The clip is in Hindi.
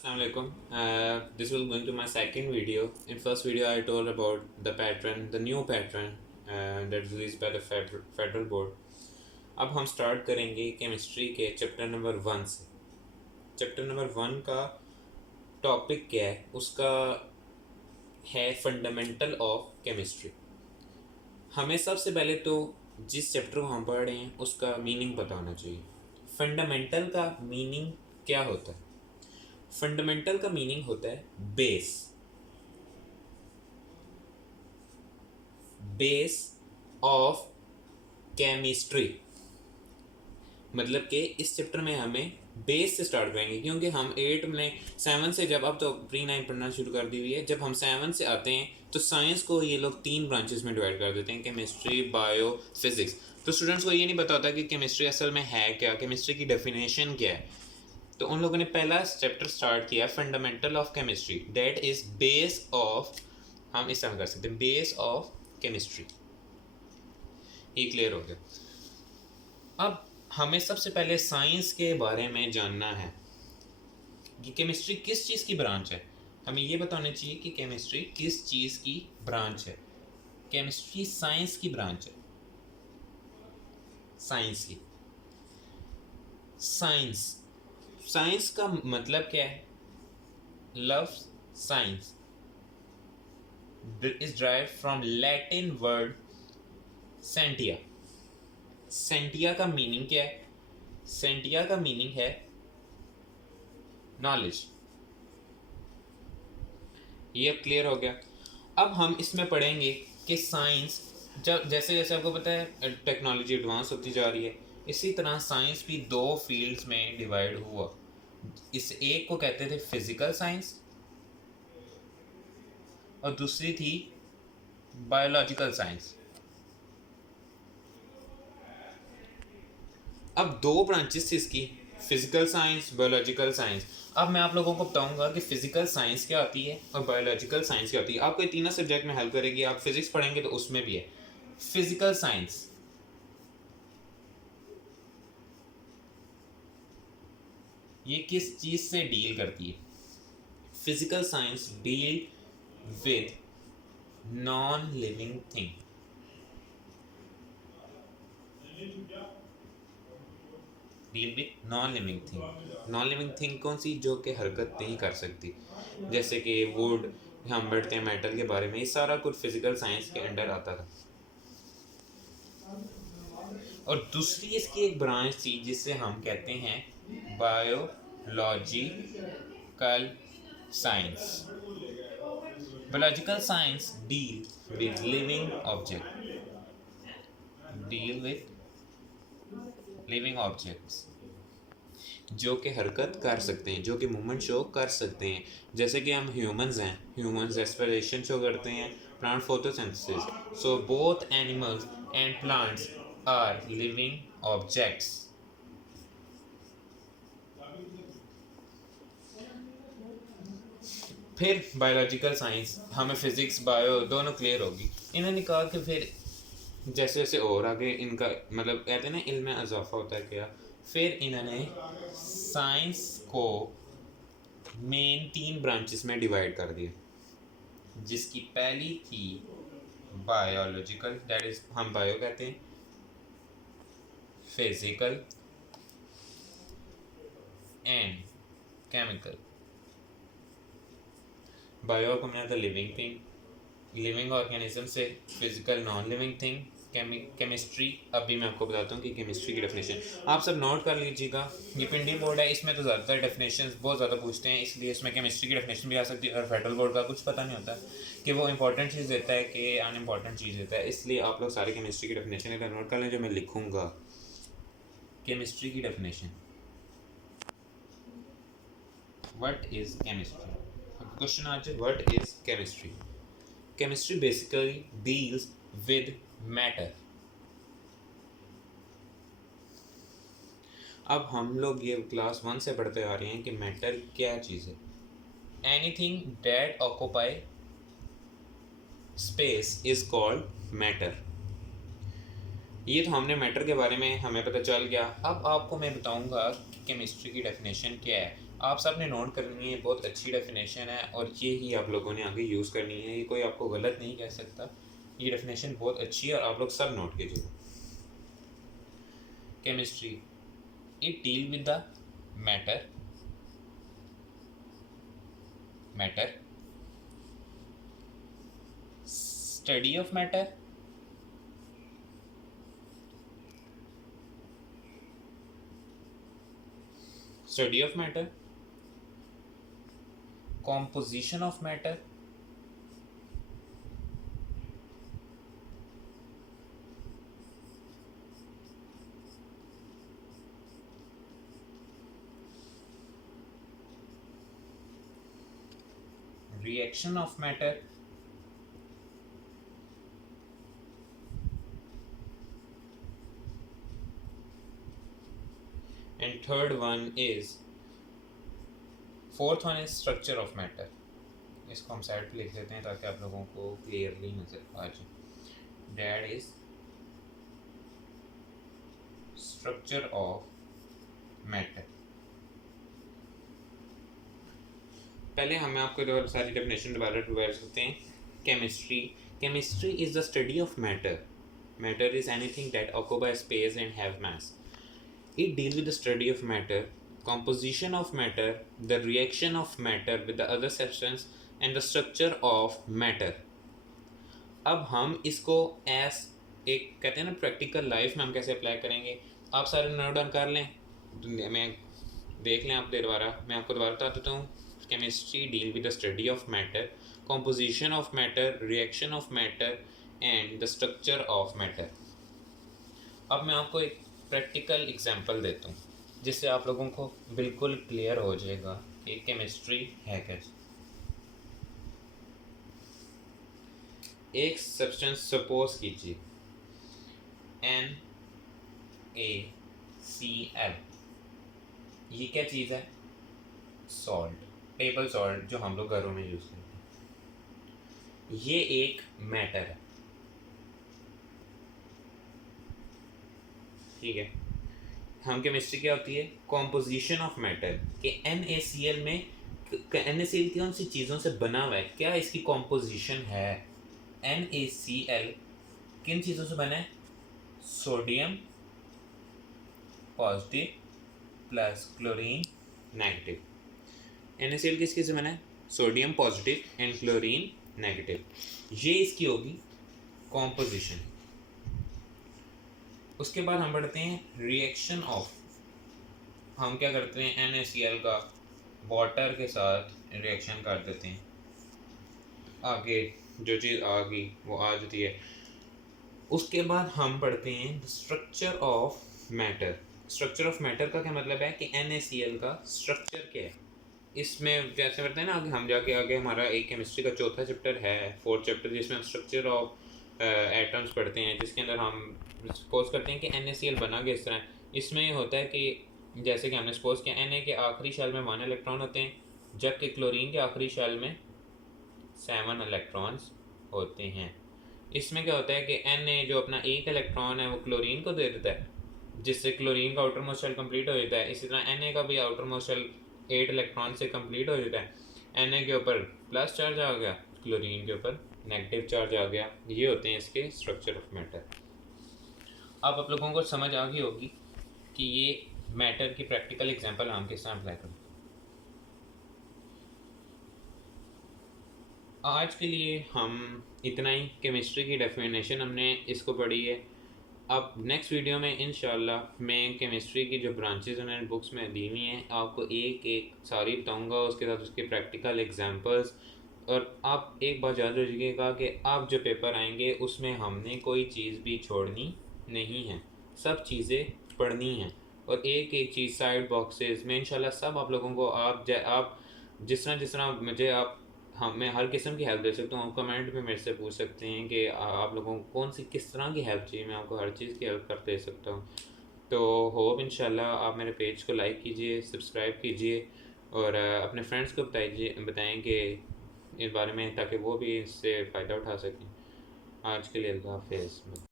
Assalamualaikum. This will going to my second video. In first video, I told about the pattern, the new pattern that is released by the federal board. अब हम स्टार्ट करेंगे केमिस्ट्री के चैप्टर नंबर 1 से। चैप्टर नंबर 1 का टॉपिक क्या है? उसका है फंडामेंटल ऑफ केमिस्ट्री। हमें सबसे पहले तो जिस चैप्टर को हम पढ़ रहे हैं उसका मीनिंग पता होना चाहिए। फंडामेंटल का मीनिंग क्या होता है? फंडामेंटल का मीनिंग होता है बेस। बेस ऑफ केमिस्ट्री, मतलब कि इस चैप्टर में हमें बेस से स्टार्ट करेंगे, क्योंकि हम 8 में 7 से जब अब तो प्री 9 पढ़ना शुरू कर दी हुई है। जब हम 7 से आते हैं तो साइंस को ये लोग 3 ब्रांचेस में डिवाइड कर देते हैं, केमिस्ट्री, बायो, फिजिक्स। तो स्टूडेंट्स को ये नहीं पता होता कि केमिस्ट्री असल में है क्या, केमिस्ट्री की डेफिनेशन क्या है। तो उन लोगों ने पहला चैप्टर स्टार्ट किया fundamental of chemistry, that is base of, हम इस तरह कर सकते हैं, बेस ऑफ केमिस्ट्री। ये क्लियर हो गया। अब हमें सबसे पहले साइंस के बारे में जानना है कि केमिस्ट्री किस चीज़ की ब्रांच है। हमें ये बताना चाहिए कि केमिस्ट्री किस चीज़ की ब्रांच है। केमिस्ट्री साइंस की ब्रांच है, साइंस की। साइंस का मतलब क्या है? लफ्ज science is drive from Latin word सेंटिया। सेंटिया का मीनिंग क्या है? सेंटिया का मीनिंग है नॉलेज। ये अब क्लियर हो गया। अब हम इसमें पढ़ेंगे कि साइंस, जब जैसे जैसे आपको पता है टेक्नोलॉजी एडवांस होती जा रही है, इसी तरह साइंस भी 2 फील्ड्स में डिवाइड हुआ। इस एक को कहते थे फिजिकल साइंस और दूसरी थी बायोलॉजिकल साइंस। अब 2 ब्रांचेस थी इसकी, फिजिकल साइंस, बायोलॉजिकल साइंस। अब मैं आप लोगों को बताऊंगा कि फिजिकल साइंस क्या होती है और बायोलॉजिकल साइंस क्या होती है। आपको ये तीनों सब्जेक्ट में हेल्प करेगी। आप फिजिक्स पढ़ेंगे तो उसमें भी है। फिजिकल साइंस ये किस चीज से डील करती है? Physical science deal with non living thing. Deal with non living thing. Non living thing कौन सी? जो कि हरकत नहीं कर सकती, जैसे कि वुड, हम बढ़ते हैं मेटल के बारे में, ये सारा कुछ फिजिकल साइंस के अंडर आता था। और दूसरी इसकी एक ब्रांच थी जिसे हम कहते हैं biological science. Biological science deal with living objects जो कि हरकत कर सकते हैं, जो कि मूवमेंट शो कर सकते हैं। जैसे कि हम ह्यूमंस हैं, ह्यूमंस रेस्पिरेशन शो करते हैं, plant photosynthesis. So both animals and plants are living objects. फिर बायोलॉजिकल साइंस, हमें फिजिक्स बायो दोनों क्लियर होगी। इन्होंने कहा कि फिर जैसे जैसे और आगे इनका मतलब कहते हैं ना, इल्म में इजाफा होता है क्या, फिर इन्होंने साइंस को मेन 3 ब्रांचेस में डिवाइड कर दिया, जिसकी पहली थी बायोलॉजिकल, दैट इज हम बायो कहते हैं, फिजिकल एंड केमिकल। बायो को मिला था लिविंग थिंग, लिविंग ऑर्गेनिज्म से, physical non living thing, chemistry. अभी मैं आपको बताता हूँ कि केमिस्ट्री की डेफिनेशन आप सब नोट कर लीजिएगा। ये पिंडी बोर्ड है, इसमें तो ज़्यादातर डेफिनेशन बहुत ज़्यादा पूछते हैं, इसलिए इसमें केमिस्ट्री की डेफिनेशन भी आ सकती है। और फेडरल बोर्ड का कुछ पता नहीं होता कि वो इंपॉर्टेंट चीज़ देता है कि अनइम्पॉर्टेंट चीज़ देता है, इसलिए आप लोग सारे केमिस्ट्री की डेफिनेशन एक नोट कर लें जो मैं लिखूँगा। केमिस्ट्री की definition, what is chemistry? Question आज है, what is chemistry? Chemistry basically deals with matter. अब हम लोग ये क्लास 1 से पढ़ते आ रहे हैं कि मैटर क्या चीज़ है। Anything that occupy space is called matter. ये तो हमने मैटर के बारे में हमें पता चल गया। अब आपको मैं बताऊंगा कि केमिस्ट्री की डेफिनेशन क्या है। आप सब ने नोट करनी है, बहुत अच्छी डेफिनेशन है और ये ही आप लोगों ने आगे यूज़ करनी है, ये कोई आपको गलत नहीं कह सकता, ये डेफिनेशन बहुत अच्छी है और आप लोग सब नोट कीजिए। Chemistry, it deal with the matter study of matter, composition of matter, reaction of matter, and fourth one is structure of matter। इसको हम साइड पे लिख देते हैं ताकि आप लोगों को क्लियरली नजर आ जाए। That is structure of matter. पहले हमें आपको जो सारी डेफिनेशन दोबारा रिवाइज करते हैं। Chemistry is the study of matter. Matter is anything that occupy space and have mass. It deal with the study of matter, composition of matter, the reaction of matter with the other substance and the structure of matter। अब हम इसको एस एक कहते हैं ना प्रैक्टिकल लाइफ में हम कैसे अप्लाई करेंगे, आप सारे नोट डाउन कर लें, मैं देख लें आप दोबारा, मैं आपको दोबारा बता देता हूँ। Chemistry deal with the study of matter, composition of matter, reaction of matter and the structure of matter. अब मैं आपको एक प्रैक्टिकल एग्जांपल देता हूँ जिससे आप लोगों को बिल्कुल क्लियर हो जाएगा कि केमिस्ट्री है कैसे। एक सब्सटेंस सपोज कीजिए NaCl, ये क्या चीज़ है? सॉल्ट, टेबल सॉल्ट जो हम लोग घरों में यूज़ करते हैं। ये एक मैटर है, ठीक है। हम केमिस्ट्री क्या होती है? कॉम्पोजिशन ऑफ मैटर के NaCl में NaCl कौन सी चीज़ों से बना हुआ है, क्या इसकी कॉम्पोजिशन है। NaCl किन चीज़ों से बना है? Sodium positive plus chlorine negative. NaCl किस किस से बना है? Sodium positive and chlorine negative. ये इसकी होगी कॉम्पोजिशन। उसके बाद हम बढ़ते हैं रिएक्शन ऑफ। हम क्या करते हैं? NaCl का वाटर के साथ रिएक्शन कर देते हैं, आगे जो चीज़ आ गई वो आ जाती है। उसके बाद हम पढ़ते हैं structure of matter. Structure of matter का क्या मतलब है कि NaCl का स्ट्रक्चर क्या है। इसमें जैसे पढ़ते हैं ना, आगे हम जाके आगे हमारा एक केमिस्ट्री का चौथा चैप्टर है, फोर्थ चैप्टर, जिसमें हम स्ट्रक्चर ऑफ एटम्स पढ़ते हैं, जिसके अंदर हम सपोज करते हैं कि NaCl बना के इस तरह। इसमें होता है कि जैसे कि हमने सपोज किया Na के आखिरी शेल में 1 इलेक्ट्रॉन होते हैं, जबकि क्लोरीन के आखिरी शेल में 7 इलेक्ट्रॉन्स होते हैं। इसमें क्या होता है कि Na जो अपना 1 इलेक्ट्रॉन है वो क्लोरीन को दे देता है, जिससे क्लोरीन का आउटर मोस्ट शेल कंप्लीट हो जाता है। इसी तरह Na का भी आउटर मोस्ट शेल 8 इलेक्ट्रॉन से कंप्लीट हो जाता है। Na के ऊपर प्लस चार्ज आ गया, क्लोरीन के ऊपर नेगेटिव चार्ज आ गया। ये होते हैं इसके स्ट्रक्चर ऑफ मैटर। अब आप लोगों को समझ आ गई होगी कि ये मैटर की प्रैक्टिकल एग्जांपल हम किस तरह अप्लाई करें। आज के लिए हम इतना ही। केमिस्ट्री की डेफिनेशन हमने इसको पढ़ी है। अब नेक्स्ट वीडियो में इंशाल्लाह मैं केमिस्ट्री की जो ब्रांचेस उन्होंने बुक्स में दी हुई हैं आपको एक एक सारी बताऊंगा, उसके साथ उसके प्रैक्टिकल एग्जांपल्स। और आप एक बात याद रखिएगा कि आप जो पेपर आएंगे उसमें हमने कोई चीज़ भी छोड़नी नहीं है, सब चीज़ें पढ़नी हैं और एक एक चीज़ साइड बॉक्सेस में इंशाल्लाह सब आप लोगों को आप जिस तरह मुझे आप मैं हर किस्म की हेल्प दे सकता हूँ। आप कमेंट में मेरे से पूछ सकते हैं कि आप लोगों को कौन सी किस तरह की हेल्प चाहिए, मैं आपको हर चीज़ की हेल्प कर दे सकता हूँ। तो होप इंशाल्लाह आप मेरे पेज को लाइक कीजिए, सब्सक्राइब कीजिए और अपने फ्रेंड्स को बताएं कि इस बारे में, ताकि वो भी इससे फ़ायदा उठा सकें। आज के लिए अल्लाह हाफ़िज़।